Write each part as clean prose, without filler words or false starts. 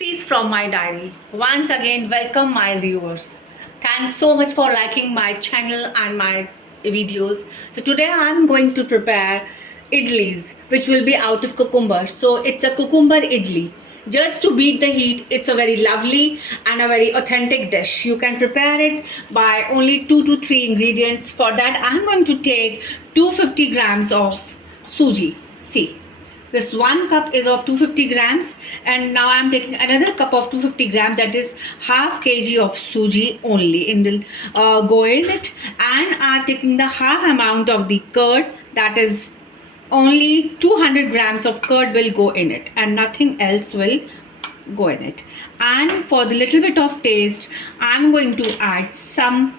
Entries from my diary. Once again, welcome my viewers. Thanks so much for liking my channel and my videos. So today I'm going to prepare idlis, which will be out of cucumber. So it's a cucumber idli. Just to beat the heat, it's a very lovely and a very authentic dish. You can prepare it by only 2 to 3 ingredients. For that, I'm going to take 250 grams of suji. See, this 1 cup is of 250 grams, and now I'm taking another cup of 250 grams, that is half kg of suji only in the go in it, and I'm taking the half amount of the curd, that is only 200 grams of curd will go in it and nothing else will go in it. And for the little bit of taste, I'm going to add some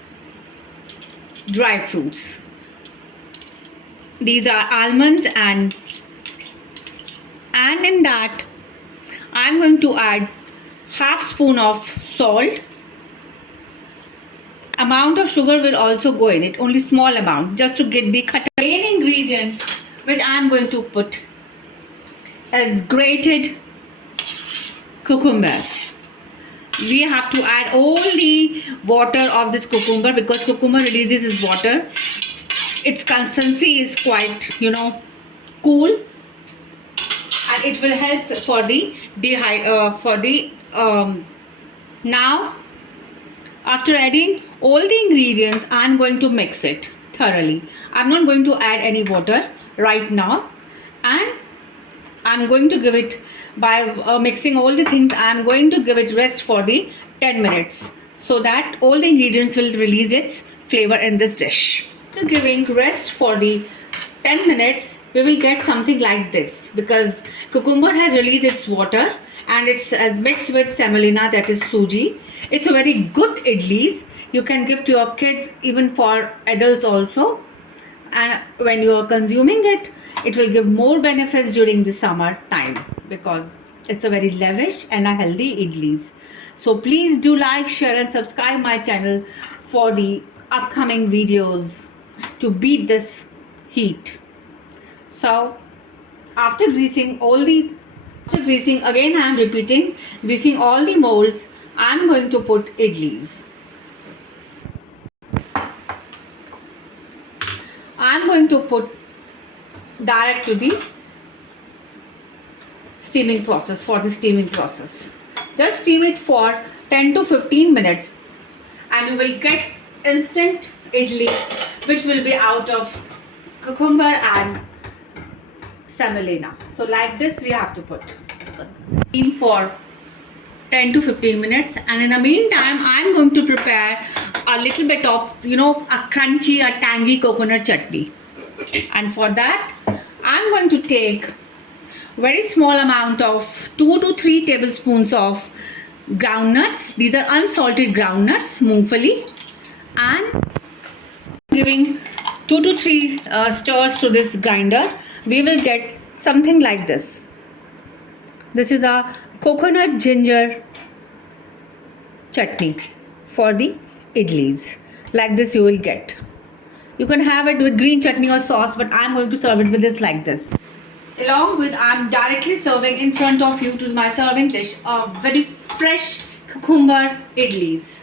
dry fruits. These are almonds, and in that I'm going to add half spoon of salt. Amount of sugar will also go in it, only small amount, just to get the khatta. Main ingredient which I'm going to put is grated cucumber. We have to add all the water of this cucumber because cucumber releases its water. Its consistency is quite, cool, and it will help for the now after adding all the ingredients, I'm going to mix it thoroughly. I'm not going to add any water right now, and I'm going to give it, by mixing all the things, I'm going to give it rest for the 10 minutes so that all the ingredients will release its flavor in this dish. After giving rest for the 10 minutes, we will get something like this, because cucumber has released its water and it's mixed with semolina, that is suji. It's a very good idlis. You can give to your kids, even for adults also. And when you are consuming it, it will give more benefits during the summer time because it's a very lavish and a healthy idlis. So please do like, share and subscribe my channel for the upcoming videos to beat this heat. So after greasing again I am repeating, greasing all the molds, I am going to put idlis. I am going to put direct to the steaming process. For the steaming process, just steam it for 10 to 15 minutes and you will get instant idli, which will be out of cucumber and semolina. So like this we have to put steam for 10 to 15 minutes, and in the meantime I'm going to prepare a little bit of a crunchy, a tangy coconut chutney. And for that I'm going to take very small amount of 2 to 3 tablespoons of groundnuts. These are unsalted groundnuts, mungfali, and giving 2 to 3 stirs to this grinder, we will get something like this. This is a coconut ginger chutney for the idlis. Like this you will get. You can have it with green chutney or sauce, but I'm going to serve it with this like this. Along with, I'm directly serving in front of you to my serving dish of very fresh cucumber idlis.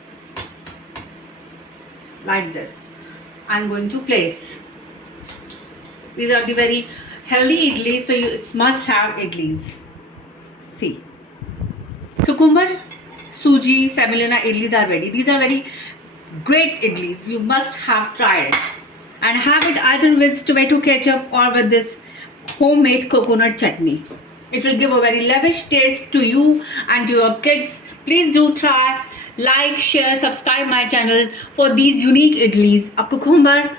Like this I'm going to place. These are the very healthy idlis, so it's must have idlis. See, cucumber, suji, semolina idlis are ready. These are very great idlis. You must have tried it, and have it either with tomato ketchup or with this homemade coconut chutney. It will give a very lavish taste to you and to your kids. Please do try. Like, share, subscribe my channel for these unique idlis, a cucumber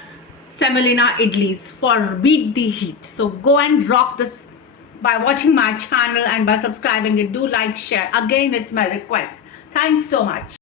semolina idlis for beat the heat. So go and rock this by watching my channel and by subscribing it. Do like, share. Again, it's my request. Thanks so much.